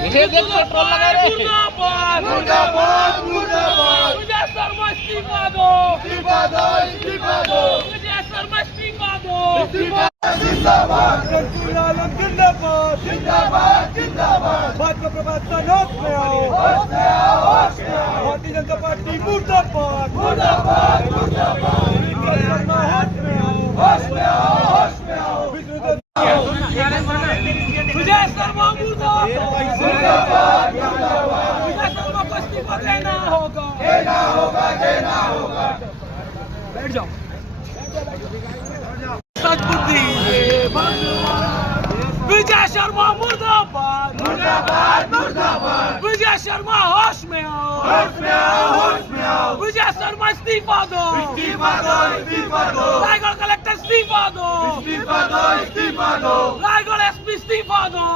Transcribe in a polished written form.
इसे देख पेट्रोल लगा रे। मुर्दाबाद मुर्दाबाद मुर्दाबाद। विजय शर्मा इस्तीफा दो, इस्तीफा दो, इस्तीफा दो। विजय शर्मा इस्तीफा दो। जिंदाबाद जिंदाबाद जिंदाबाद जिंदाबाद। भाजपा प्रभात होश में आओ, होश में आओ, होश में आओ। भारतीय जनता पार्टी मुर्दाबाद मुर्दाबाद मुर्दाबाद। शर्मा होश में आओ, होश में आओ, होश में आओ। विजय शर्मा मुर्दाबाद, मुर्दाबाद मुर्दाबाद। विजय शर्मा को इस्तीफा देना होगा, देना होगा, देना होगा। बैठ जाओ। सद्बुद्धि विजय शर्मा मुर्दाबाद मुर्दाबाद मुर्दाबाद। विजय शर्मा होश में आओ, होश में आओ, होश में आओ। विजय शर्मा इस्तीफा दो, इस्तीफा दो, इस्तीफा दो। रायगढ़ कलेक्टर इस्तीफा दो, इस्तीफा दो, इस्तीफा दो। रायगढ़ एसपी इस्तीफा दो।